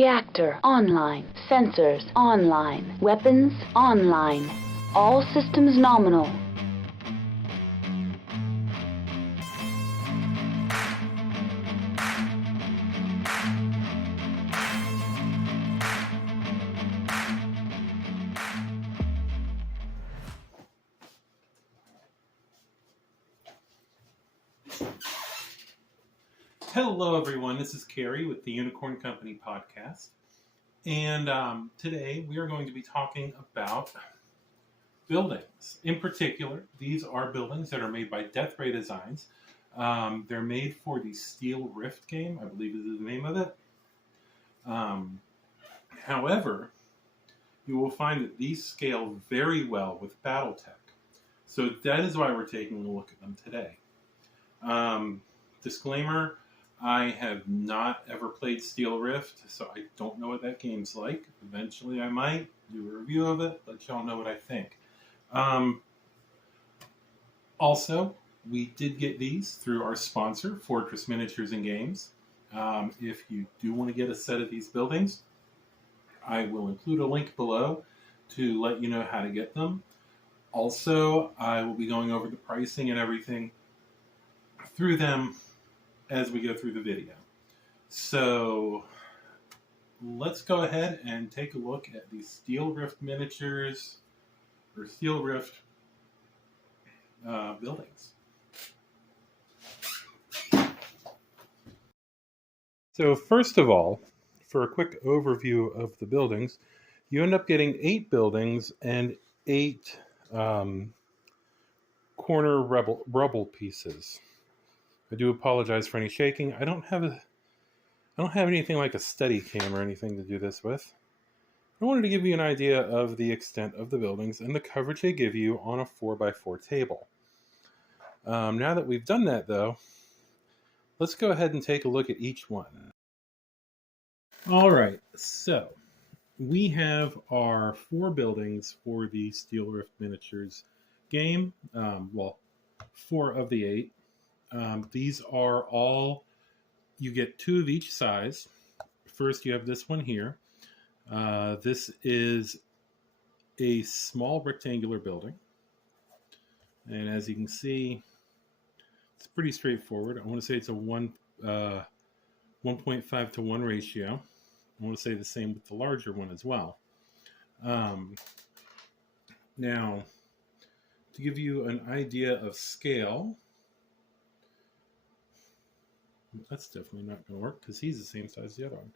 Reactor online. Sensors online. Weapons online. All systems nominal. Hello, everyone. This is Carrie with the Unicorn Company podcast. And today we are going to be talking about buildings. In particular, these are buildings that are made by Death Ray Designs. They're made for the Steel Rift game, I believe is the name of it. However, you will find that these scale very well with BattleTech. So that is why we're taking a look at them today. Disclaimer, I have not ever played Steel Rift, so I don't know what that game's like. Eventually I might do a review of it, let y'all know what I think. Also, we did get these through our sponsor, Fortress Miniatures and Games. If you do want to get a set of these buildings, I will include a link below to let you know how to get them. Also, I will be going over the pricing and everything through them as we go through the video. So let's go ahead and take a look at the Steel Rift miniatures or Steel Rift buildings. So first of all, for a quick overview of the buildings, you end up getting 8 buildings and 8 corner rubble pieces. I do apologize for any shaking. I don't have anything like a steady cam or anything to do this with. I wanted to give you an idea of the extent of the buildings and the coverage they give you on a 4x4 table. Now that we've done that, though, let's go ahead and take a look at each one. All right, so we have our 4 buildings for the Steel Rift Miniatures game. 4 of the 8. These are all, you get 2 of each size. First, you have this one here. This is a small rectangular building. And as you can see, it's pretty straightforward. I want to say it's a 1.5 to 1 ratio. I want to say the same with the larger one as well. Now, to give you an idea of scale, that's definitely not going to work because he's the same size as the other one.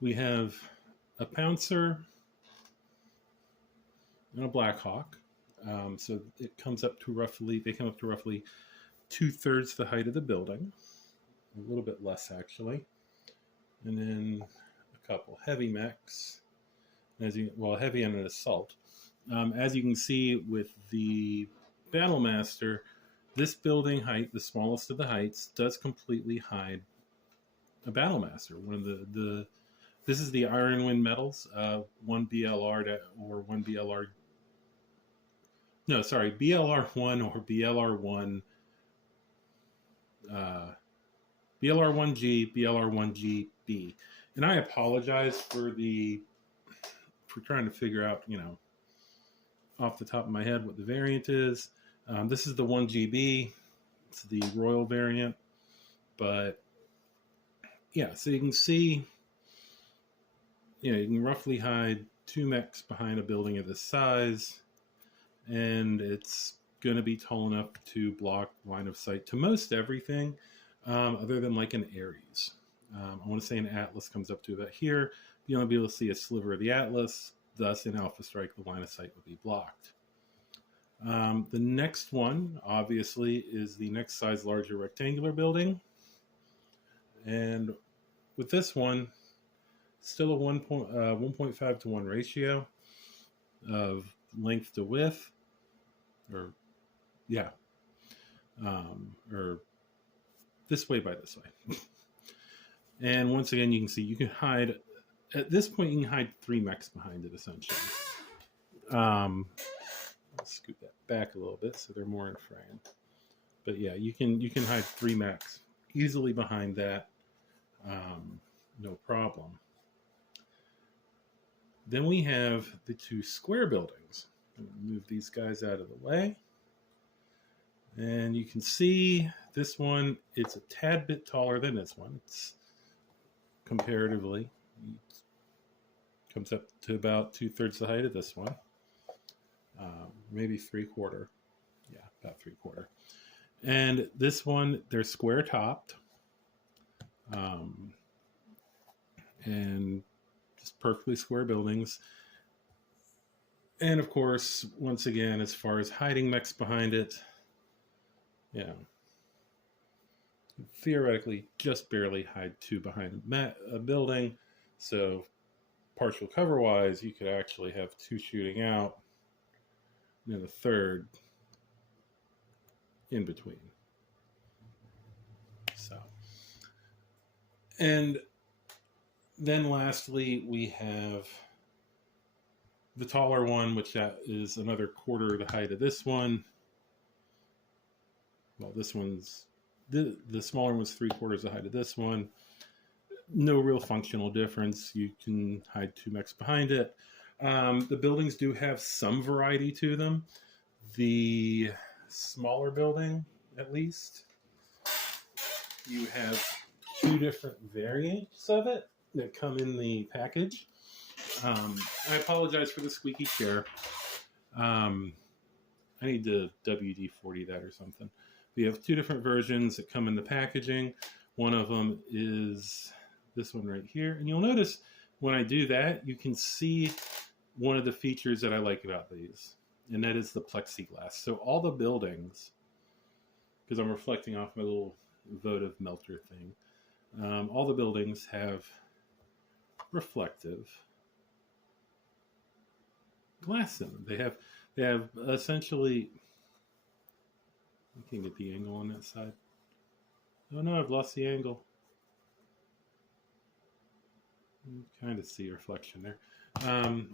We have a Pouncer and a Blackhawk. So it comes up to roughly, they come up to roughly 2/3 the height of the building. A little bit less, actually. And then a couple heavy mechs. Heavy and an assault. As you can see with the Battlemaster, this building height, the smallest of the heights, does completely hide a Battlemaster. One of this is the Iron Wind medals, one BLR or one BLR. No, sorry, BLR1 or BLR1, BLR1G, BLR1GB. And I apologize for trying to figure out, off the top of my head what the variant is. This is the 1GB. It's the Royal variant. But, yeah, so you can see, you can roughly hide 2 mechs behind a building of this size. And it's going to be tall enough to block line of sight to most everything, other than like an Ares. I want to say an Atlas comes up to about here. You'll only be able to see a sliver of the Atlas. Thus, in Alpha Strike, the line of sight will be blocked. The next one, obviously, is the next size larger rectangular building. And with this one, still a 1.5 to 1 ratio of length to width. Or this way by this way. And once again, you can see you can hide, at this point, you can hide 3 mechs behind it, essentially. I'll scoot that back a little bit so they're more in frame. But yeah, you can hide 3 mechs easily behind that, no problem. Then we have the two square buildings. I'm going to move these guys out of the way. And you can see this one, it's a tad bit taller than this one. It's comparatively, it comes up to about 2/3 the height of this one. Maybe 3/4. Yeah, about 3/4. And this one, they're square topped. And just perfectly square buildings. And of course, once again, as far as hiding mechs behind it, theoretically just barely hide two behind a building. So partial cover wise, you could actually have two shooting out and then a third in between. So, and then lastly, we have the taller one, which that is another quarter the height of this one. Well, this one's, the smaller one's 3/4 the height of this one. No real functional difference. You can hide two mechs behind it. The buildings do have some variety to them. The smaller building, at least, you have two different variants of it that come in the package. I apologize for the squeaky chair. I need to WD-40 that or something. We have two different versions that come in the packaging. One of them is this one right here. And you'll notice when I do that, you can see one of the features that I like about these, and that is the plexiglass. So all the buildings, because I'm reflecting off my little votive melter thing, all the buildings have reflective glass in them. They have essentially, I can't get the angle on that side. Oh no, I've lost the angle. You kind of see reflection there.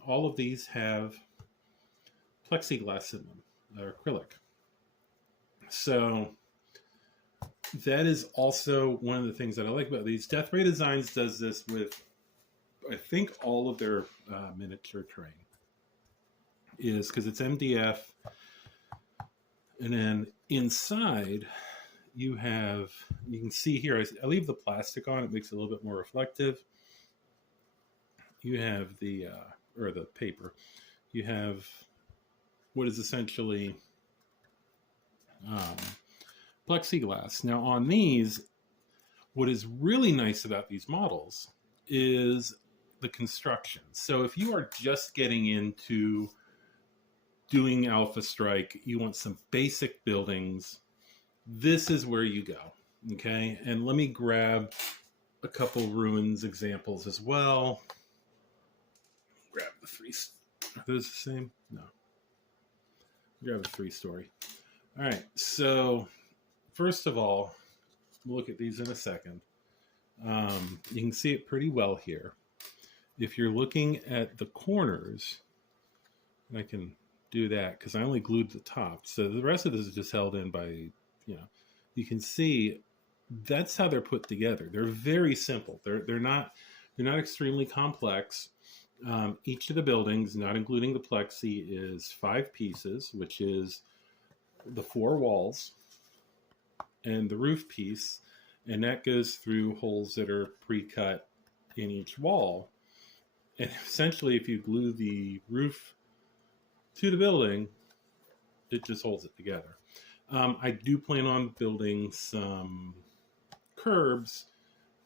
All of these have plexiglass in them, or acrylic. So that is also one of the things that I like about these. Death Ray Designs does this with, I think, all of their miniature terrain. Is because it's MDF, and then inside you can see here, I leave the plastic on, it makes it a little bit more reflective. You have the paper. You have what is essentially plexiglass. Now on these, what is really nice about these models is the construction. So if you are just getting into doing Alpha Strike, you want some basic buildings, this is where you go. Okay, and let me grab a couple ruins examples as well. Grab the three. Are those the same? No. Grab a 3-story. All right, so first of all, we'll look at these in a second. You can see it pretty well here. If you're looking at the corners, and I can do that because I only glued the top, so the rest of this is just held in by, you can see that's how they're put together. They're very simple. They're not extremely complex. Each of the buildings, not including the plexi, is 5 pieces, which is the 4 walls and the roof piece, and that goes through holes that are pre-cut in each wall. And essentially, if you glue the roof to the building, it just holds it together. I do plan on building some curbs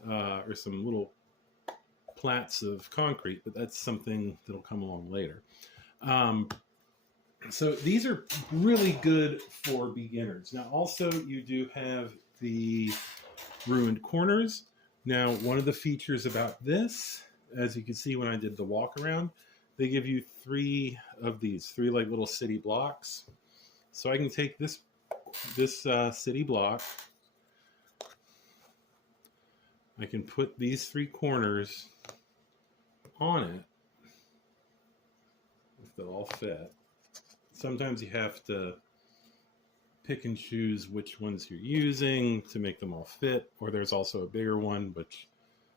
or some little plats of concrete, but that's something that'll come along later. So these are really good for beginners. Now, also, you do have the ruined corners. Now, one of the features about this, as you can see when I did the walk around, they give you 3 of these, 3 like little city blocks. So I can take this city block, I can put these 3 corners on it, if they'll all fit. Sometimes you have to pick and choose which ones you're using to make them all fit, or there's also a bigger one, which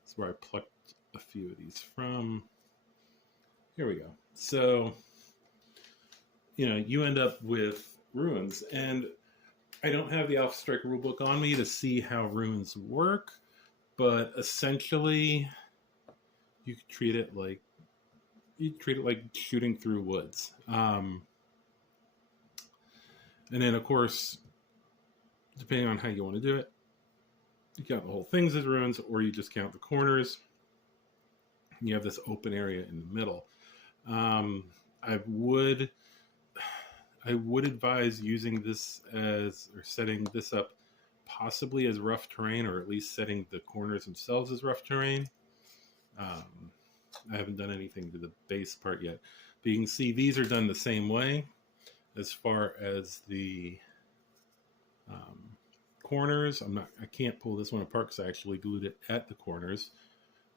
is where I plucked a few of these from. here we go. So, you know, you end up with ruins. And I don't have the Alpha Strike rulebook on me to see how ruins work, but essentially you could treat it like shooting through woods. And then, of course, depending on how you want to do it, you count the whole things as ruins, or you just count the corners. And you have this open area in the middle. I would advise using this as, or setting this up possibly as rough terrain, or at least setting the corners themselves as rough terrain. I haven't done anything to the base part yet, but you can see these are done the same way as far as the corners. I can't pull this one apart because I actually glued it at the corners,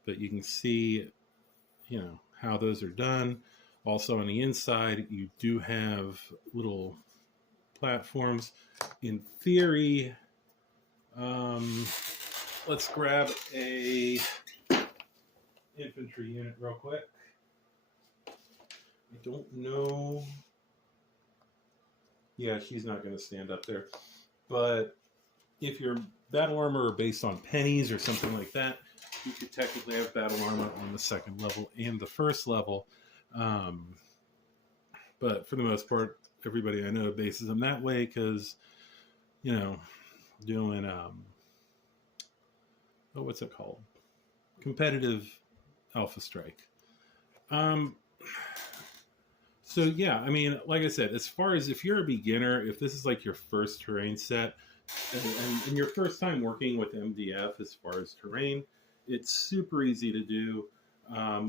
but you can see, you know, how those are done. Also on the inside, you do have little platforms. In theory, let's grab a infantry unit real quick. I don't know. Yeah, she's not going to stand up there. But if your battle armor are based on pennies or something like that, you could technically have battle armor on the second level and the first level. But for the most part, everybody I know bases them that way because, you know, doing, what's it called? Competitive Alpha Strike. So yeah, I mean, like I said, as far as if you're a beginner, if this is like your first terrain set, and your first time working with MDF as far as terrain, it's super easy to do.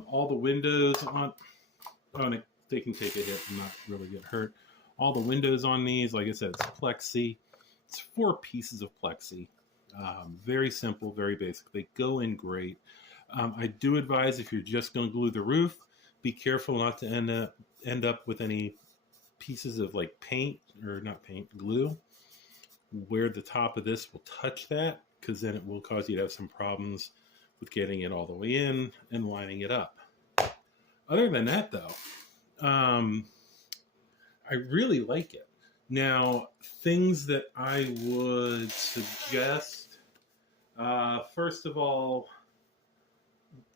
All the windows on, they can take a hit and not really get hurt. All the windows on these, like I said, it's plexi. It's 4 pieces of plexi. Very simple, very basic. They go in great. I do advise if you're just going to glue the roof, be careful not to end up with any pieces of like paint, or not paint, glue, where the top of this will touch that, because then it will cause you to have some problems with getting it all the way in and lining it up. Other than that, though, I really like it. Now, things that I would suggest, first of all,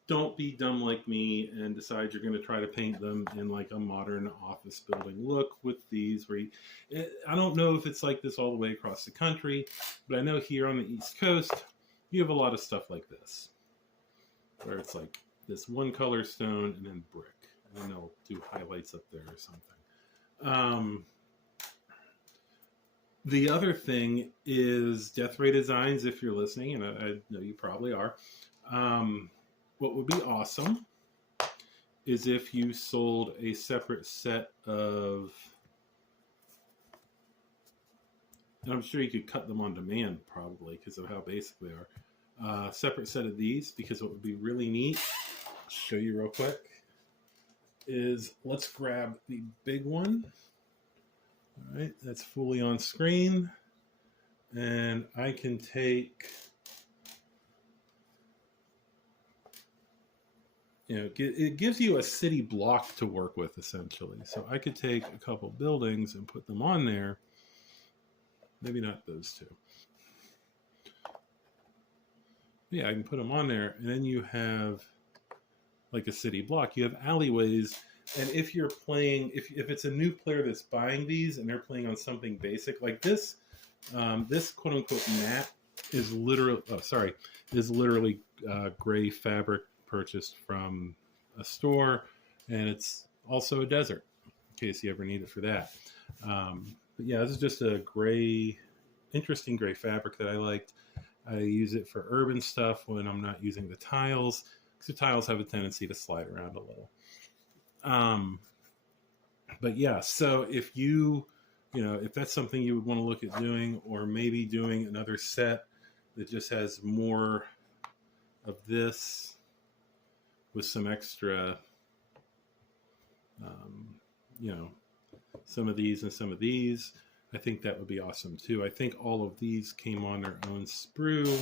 don't be dumb like me and decide you're going to try to paint them in like a modern office building look with these. I don't know if it's like this all the way across the country, but I know here on the East Coast, you have a lot of stuff like this, where it's like this one color stone and then brick, and then they'll do highlights up there or something. The other thing is Death Ray Designs, if you're listening, and I know you probably are. What would be awesome is if you sold a separate set of, and I'm sure you could cut them on demand probably because of how basic they are. Separate set of these, because what would be really neat, I'll show you real quick, is let's grab the big one. All right, that's fully on screen. And I can take, you know, it gives you a city block to work with, essentially. So I could take a couple buildings and put them on there. Maybe not those two. Yeah, I can put them on there, and then you have like a city block. You have alleyways, and if you're playing, if it's a new player that's buying these and they're playing on something basic like this, this quote unquote mat is literally, gray fabric purchased from a store, and it's also a desert in case you ever need it for that. But yeah, this is just a interesting gray fabric that I liked. I use it for urban stuff when I'm not using the tiles, because the tiles have a tendency to slide around a little. But yeah, so if if that's something you would want to look at doing, or maybe doing another set that just has more of this with some extra, some of these and some of these, I think that would be awesome too. I think all of these came on their own sprue.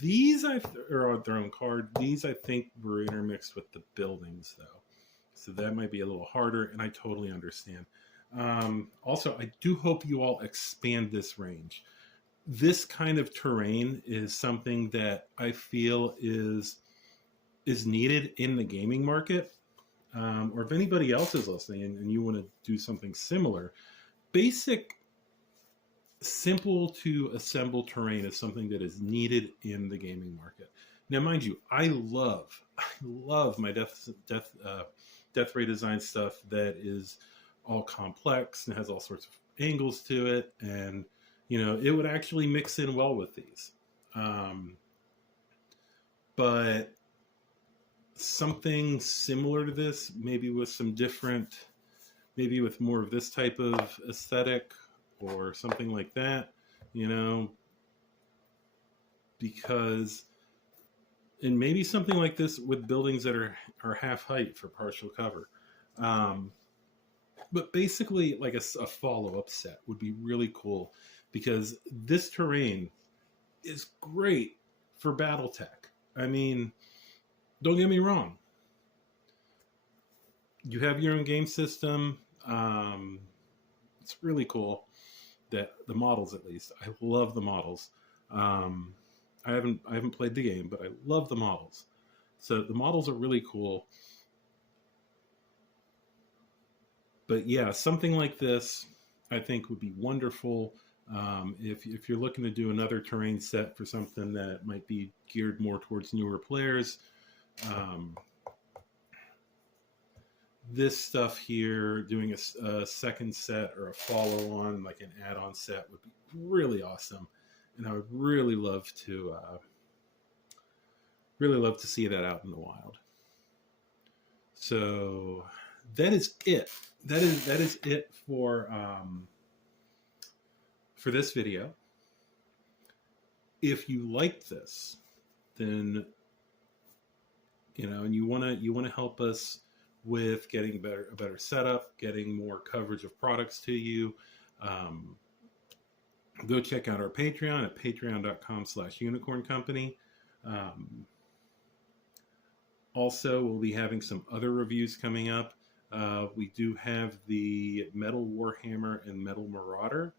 These or on their own card. These I think were intermixed with the buildings though, So that might be a little harder, and I totally understand. Also, I do hope you all expand this range. This kind of terrain is something that I feel is needed in the gaming market. Or if anybody else is listening and you want to do something similar, basic, simple to assemble terrain is something that is needed in the gaming market. Now, mind you, I love my death ray design stuff that is all complex and has all sorts of angles to it, and it would actually mix in well with these. But something similar to this, maybe with some different, maybe with more of this type of aesthetic or something like that, because, and maybe something like this with buildings that are half height for partial cover. But basically, like a follow-up set would be really cool, because this terrain is great for BattleTech. I mean, don't get me wrong. You have your own game system. It's really cool that the models, at least, I love the models. I haven't played the game, but I love the models. So the models are really cool. But yeah, something like this, I think, would be wonderful. If you're looking to do another terrain set for something that might be geared more towards newer players, this stuff here, doing a second set or a follow-on, like an add-on set, would be really awesome, and I would really love to see that out in the wild. So that is it. That is it for this video. If you liked this, then and you want to help us with getting a better setup, getting more coverage of products to you, go check out our Patreon at patreon.com/unicorncompany. Also, we'll be having some other reviews coming up. We do have the Metal Warhammer and Metal Marauder.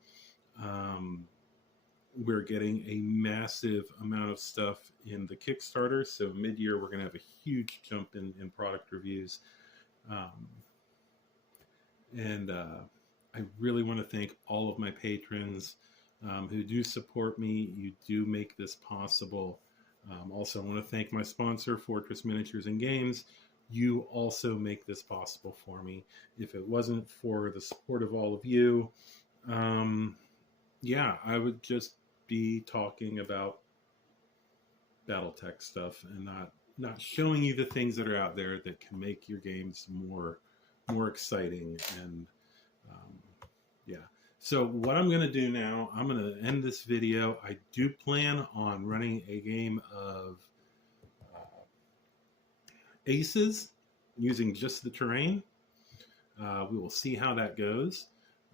We're getting a massive amount of stuff in the Kickstarter, so mid-year we're going to have a huge jump in product reviews. I really want to thank all of my patrons who do support me. You do make this possible. Also, I want to thank my sponsor, Fortress Miniatures and Games. You also make this possible for me. If it wasn't for the support of all of you, I would just be talking about BattleTech stuff and not showing you the things that are out there that can make your games more exciting. And so what I'm going to do now, I'm going to end this video. I do plan on running a game of Aces using just the terrain. We will see how that goes.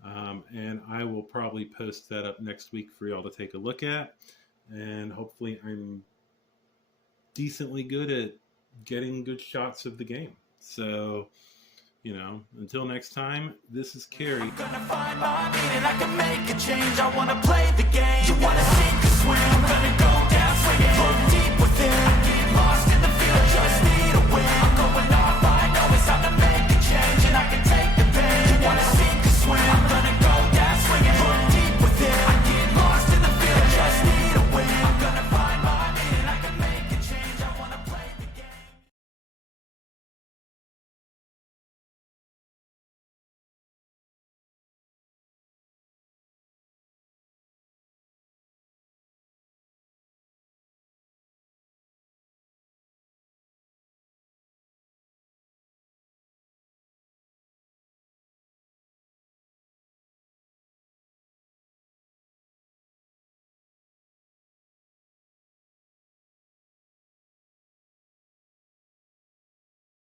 And I will probably post that up next week for y'all to take a look at. And hopefully I'm decently good at getting good shots of the game. So, until next time, this is Carrie. I'm gonna find my meaning, I can make a change. I wanna play the game. You wanna sink or swim? I'm gonna go down swinging, look deep within.